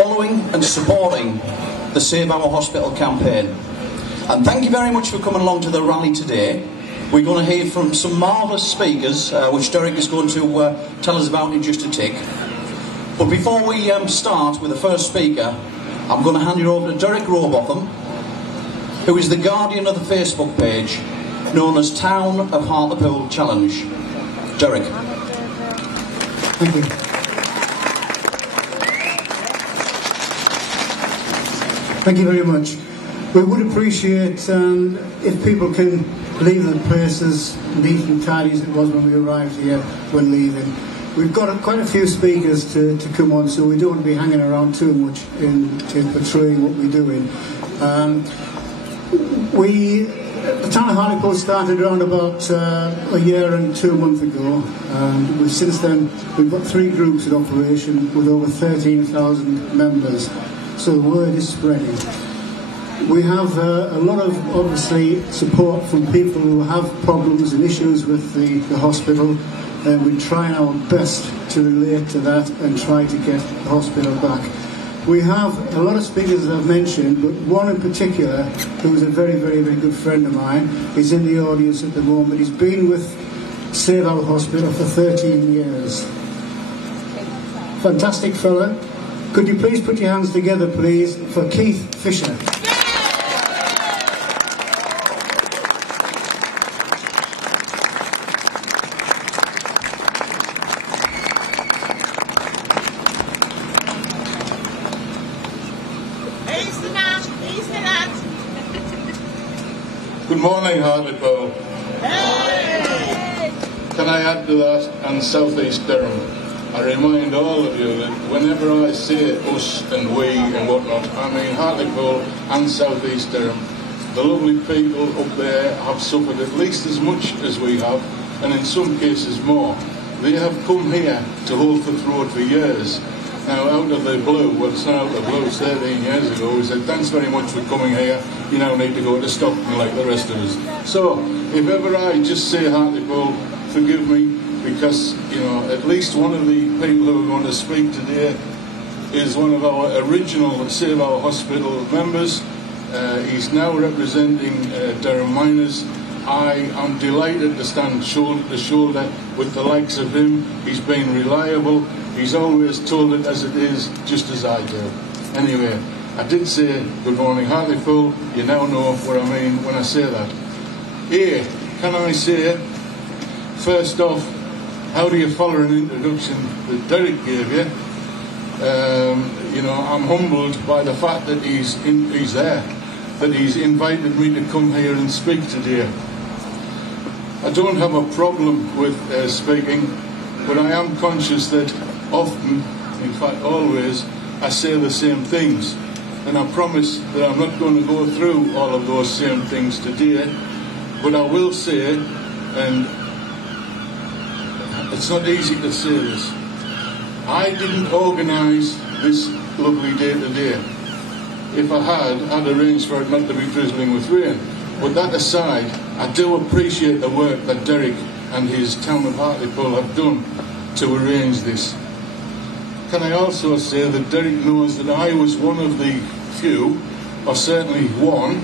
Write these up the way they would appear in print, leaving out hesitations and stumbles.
following and supporting the Save Our Hospital campaign. And thank you very much for coming along to the rally today. We're going to hear from some marvellous speakers, which Derrick is going to tell us about in just a tick. But before we start with the first speaker, I'm going to hand you over to Derrick Rowbotham, who is the guardian of the Facebook page known as Town of Hartlepool Challenge. Derrick. Thank you. Thank you very much. We would appreciate if people can leave the place as neat and tidy as it was when we arrived here when leaving. We've got quite a few speakers to come on, so we don't want to be hanging around too much in portraying what we're doing. The town of Hartlepool started around about a year and 2 months ago, and since then we've got 3 groups in operation with over 13,000 members, so the word is spreading. We have a lot of, obviously, support from people who have problems and issues with the hospital, and we're trying our best to relate to that and try to get the hospital back. We have a lot of speakers that I've mentioned, but one in particular, who is a very, very, very good friend of mine, is in the audience at the moment. He's been with Save Our Hospital for 13 years. Fantastic fella. Could you please put your hands together, please, for Keith Fisher. Good morning, Hartlepool. Hey! Can I add to that, and South East Durham? I remind all of you that whenever I say us and we and whatnot, I mean Hartlepool and South East Durham. The lovely people up there have suffered at least as much as we have, and in some cases more. They have come here to hold the throat for years. Now, out of the blue, well, it's not out of the blue, 13 years ago, we said, thanks very much for coming here, you now need to go to Stockton like the rest of us. So, if ever I just say Hartlepool, forgive me, because, you know, at least one of the people who are going to speak today is one of our original Save Our Hospital members. He's now representing Durham Miners. I am delighted to stand shoulder to shoulder with the likes of him. He's been reliable. He's always told it as it is, just as I do. Anyway, I did say good morning, Hartlepool. You now know what I mean when I say that. Here, can I say, first off, how do you follow an introduction that Derrick gave you? You know, I'm humbled by the fact that he's there, that he's invited me to come here and speak today. I don't have a problem with speaking, but I am conscious that often, in fact always, I say the same things. And I promise that I'm not going to go through all of those same things today, but I will say, and it's not easy to say this, I didn't organise this lovely day today. If I had, I'd arranged for it not to be drizzling with rain. But that aside, I do appreciate the work that Derrick and his Town of Hartlepool have done to arrange this. Can I also say that Derrick knows that I was one of the few, or certainly one,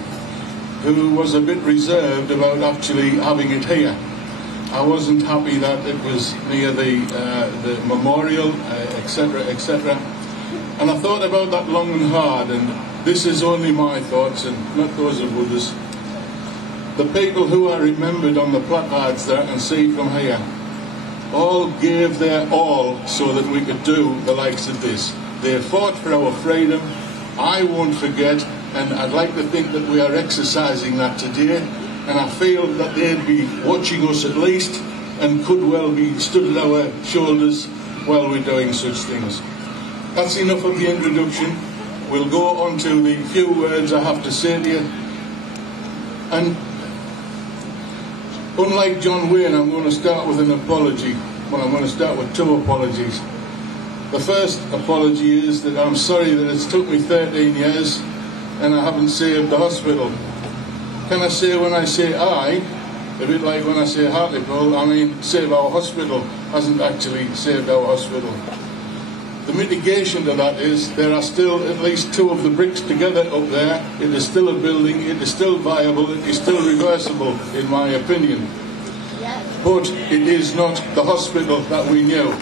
who was a bit reserved about actually having it here. I wasn't happy that it was near the memorial, etc., etc. And I thought about that long and hard, and this is only my thoughts and not those of others. The people who are remembered on the placards there and see from here all gave their all so that we could do the likes of this. They fought for our freedom. I won't forget, and I'd like to think that we are exercising that today, and I feel that they'd be watching us at least and could well be stood at our shoulders while we're doing such things. That's enough of the introduction. We'll go on to the few words I have to say to you. And unlike John Wayne, I'm going to start with an apology. Well, I'm going to start with 2 apologies. The first apology is that I'm sorry that it's took me 13 years and I haven't saved the hospital. Can I say when I say I, a bit like when I say Hartlepool, I mean Save Our Hospital hasn't actually saved our hospital. The mitigation to that is there are still at least 2 of the bricks together up there. It is still a building, it is still viable, it is still reversible, in my opinion. But it is not the hospital that we knew.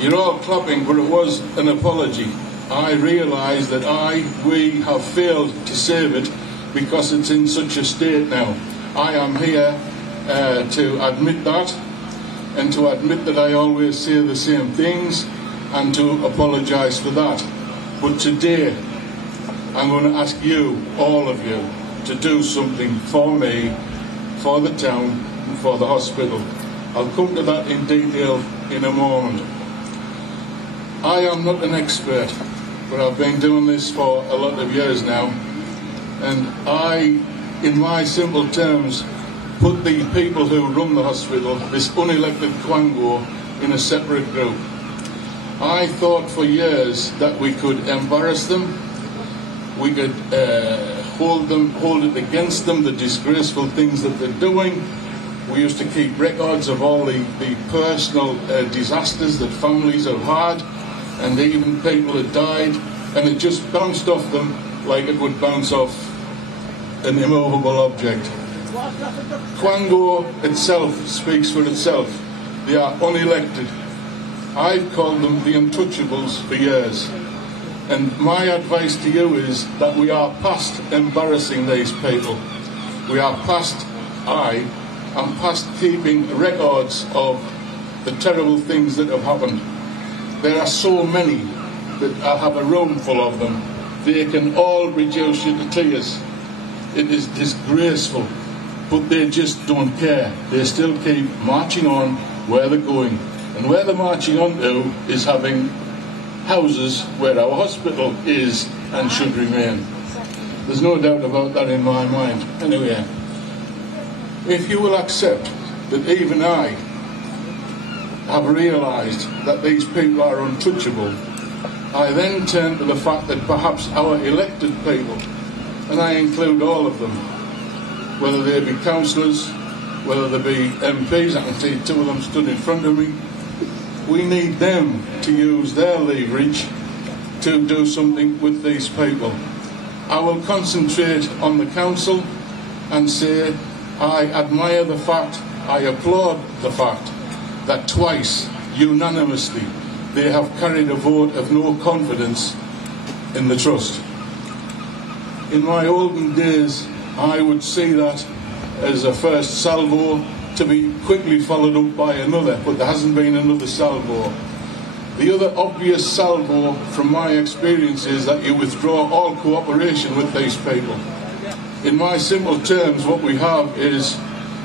You're all clapping, but it was an apology. I realise that we have failed to save it because it's in such a state now. I am here to admit that, and to admit that I always say the same things, and to apologise for that. But today, I'm going to ask you, all of you, to do something for me, for the town, and for the hospital. I'll come to that in detail in a moment. I am not an expert, but I've been doing this for a lot of years now, and I, in my simple terms, put the people who run the hospital, this unelected Quango, in a separate group. I thought for years that we could embarrass them, we could hold it against them, the disgraceful things that they're doing. We used to keep records of all the personal disasters that families have had, and even people had died, and it just bounced off them like it would bounce off an immovable object. Quango itself speaks for itself. They are unelected. I've called them the untouchables for years. And my advice to you is that we are past embarrassing these people. We are past, I am past keeping records of the terrible things that have happened. There are so many that I have a room full of them. They can all reduce you to tears. It is disgraceful, but they just don't care. They still keep marching on where they're going. And where they're marching on to is having houses where our hospital is and should remain. There's no doubt about that in my mind. Anyway, if you will accept that even I have realised that these people are untouchable, I then turn to the fact that perhaps our elected people, and I include all of them, whether they be councillors, whether they be MPs, I can see 2 of them stood in front of me, we need them to use their leverage to do something with these people. I will concentrate on the council and say I admire the fact, I applaud the fact that twice, unanimously, they have carried a vote of no confidence in the Trust. In my olden days, I would see that as a first salvo to be quickly followed up by another, but there hasn't been another salvo. The other obvious salvo from my experience is that you withdraw all cooperation with these people. In my simple terms, what we have is,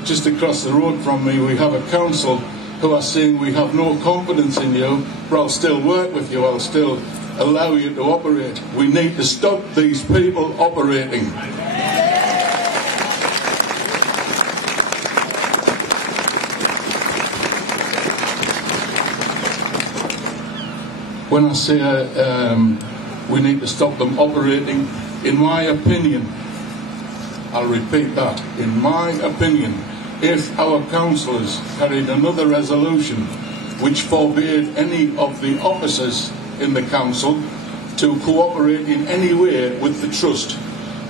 just across the road from me, we have a council who are saying we have no confidence in you, but I'll still work with you, I'll still allow you to operate. We need to stop these people operating. When I say we need to stop them operating, in my opinion, I'll repeat that, in my opinion, if our councillors carried another resolution which forbade any of the officers in the council to cooperate in any way with the Trust,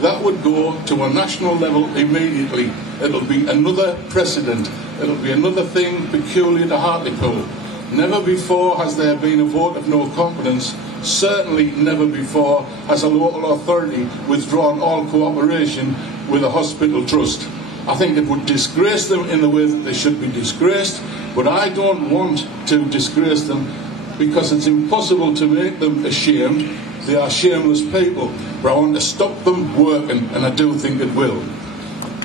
that would go to a national level immediately. It'll be another precedent. It'll be another thing peculiar to Hartlepool. Never before has there been a vote of no confidence. Certainly never before has a local authority withdrawn all cooperation with a hospital trust. I think it would disgrace them in the way that they should be disgraced, but I don't want to disgrace them because it's impossible to make them ashamed. They are shameless people, but I want to stop them working, and I do think it will.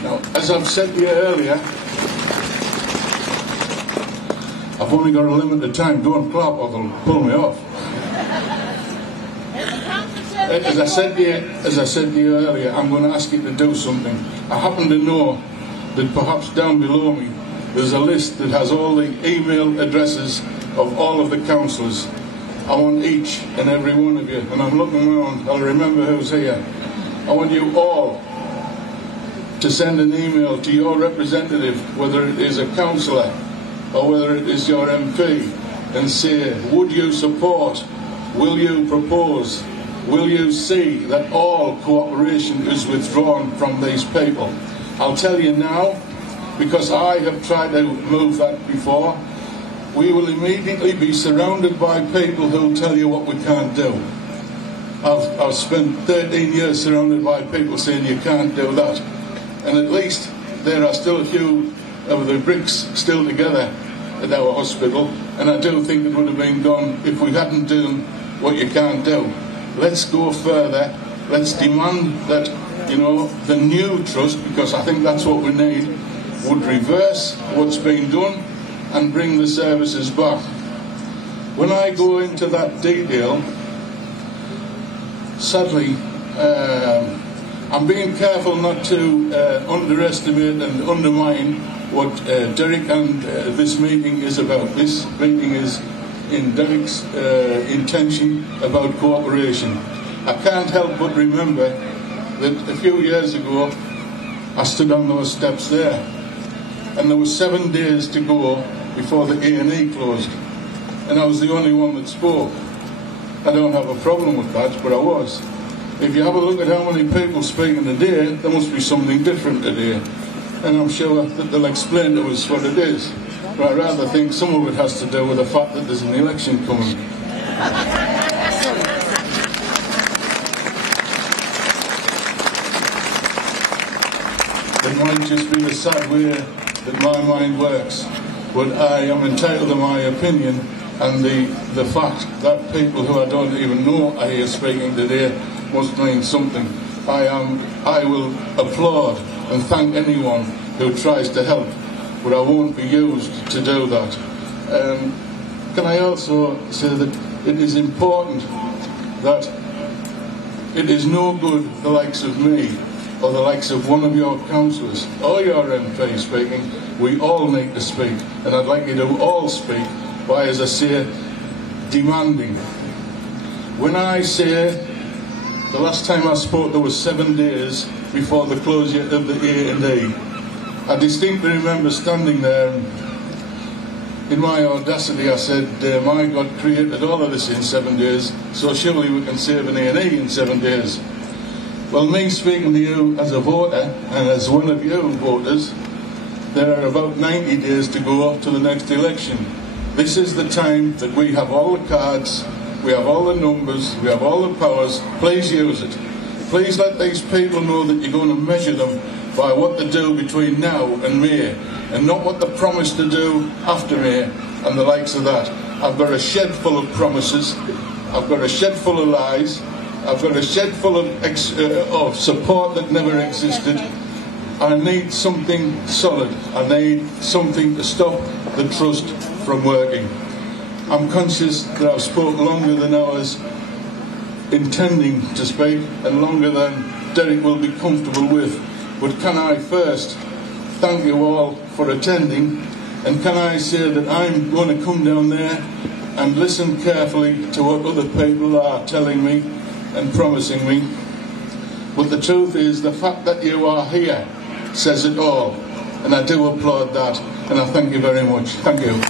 Now, as I've said to you earlier, I've only got a limited time. Don't clap or they'll pull me off. As I said to you earlier, I'm going to ask you to do something. I happen to know that perhaps down below me there's a list that has all the email addresses of all of the councillors. I want each and every one of you, and I'm looking around, I'll remember who's here. I want you all to send an email to your representative, whether it is a councillor or whether it is your MP, and say, would you support, will you propose, will you see that all cooperation is withdrawn from these people? I'll tell you now, because I have tried to move that before, we will immediately be surrounded by people who tell you what we can't do. I've spent 13 years surrounded by people saying you can't do that. And at least there are still a few of the bricks still together at our hospital, and I do think it would have been gone if we hadn't done what you can't do. Let's go further. Let's demand that, you know, the new trust, because I think that's what we need, would reverse what's been done and bring the services back. When I go into that detail, sadly, I'm being careful not to underestimate and undermine what Derrick and this meeting is about. This meeting is in Derrick's intention about cooperation. I can't help but remember that a few years ago I stood on those steps there, and there were 7 days to go before the A&E closed, and I was the only one that spoke. I don't have a problem with that, but I was. If you have a look at how many people speaking today, there must be something different today, and I'm sure that they'll explain to us what it is. But I rather think some of it has to do with the fact that there's an election coming. It might just be the sad way that my mind works, but I am entitled to my opinion, and the fact that people who I don't even know are here speaking today must mean something. I will applaud and thank anyone who tries to help, but I won't be used to do that. Can I also say that it is important that it is no good the likes of me or the likes of one of your councillors or your MP speaking. We all need to speak, and I'd like you to all speak by, as I say, demanding. When I say the last time I spoke there was 7 days before the closure of the A&E, I distinctly remember standing there, and in my audacity I said, my God created all of this in 7 days, so surely we can save an A&E in 7 days. Well, me speaking to you as a voter, and as one of you voters, there are about 90 days to go to the next election. This is the time that we have all the cards, we have all the numbers, we have all the powers. Please use it. Please let these people know that you're going to measure them by what they do between now and May, and not what they promise to do after May and the likes of that. I've got a shed full of promises, I've got a shed full of lies, I've got a shed full of support that never existed. I need something solid. I need something to stop the trust from working. I'm conscious that I've spoken longer than I was intending to speak, and longer than Derrick will be comfortable with. But can I first thank you all for attending, and can I say that I'm going to come down there and listen carefully to what other people are telling me and promising me. But the truth is, the fact that you are here says it all, and I do applaud that, and I thank you very much. Thank you.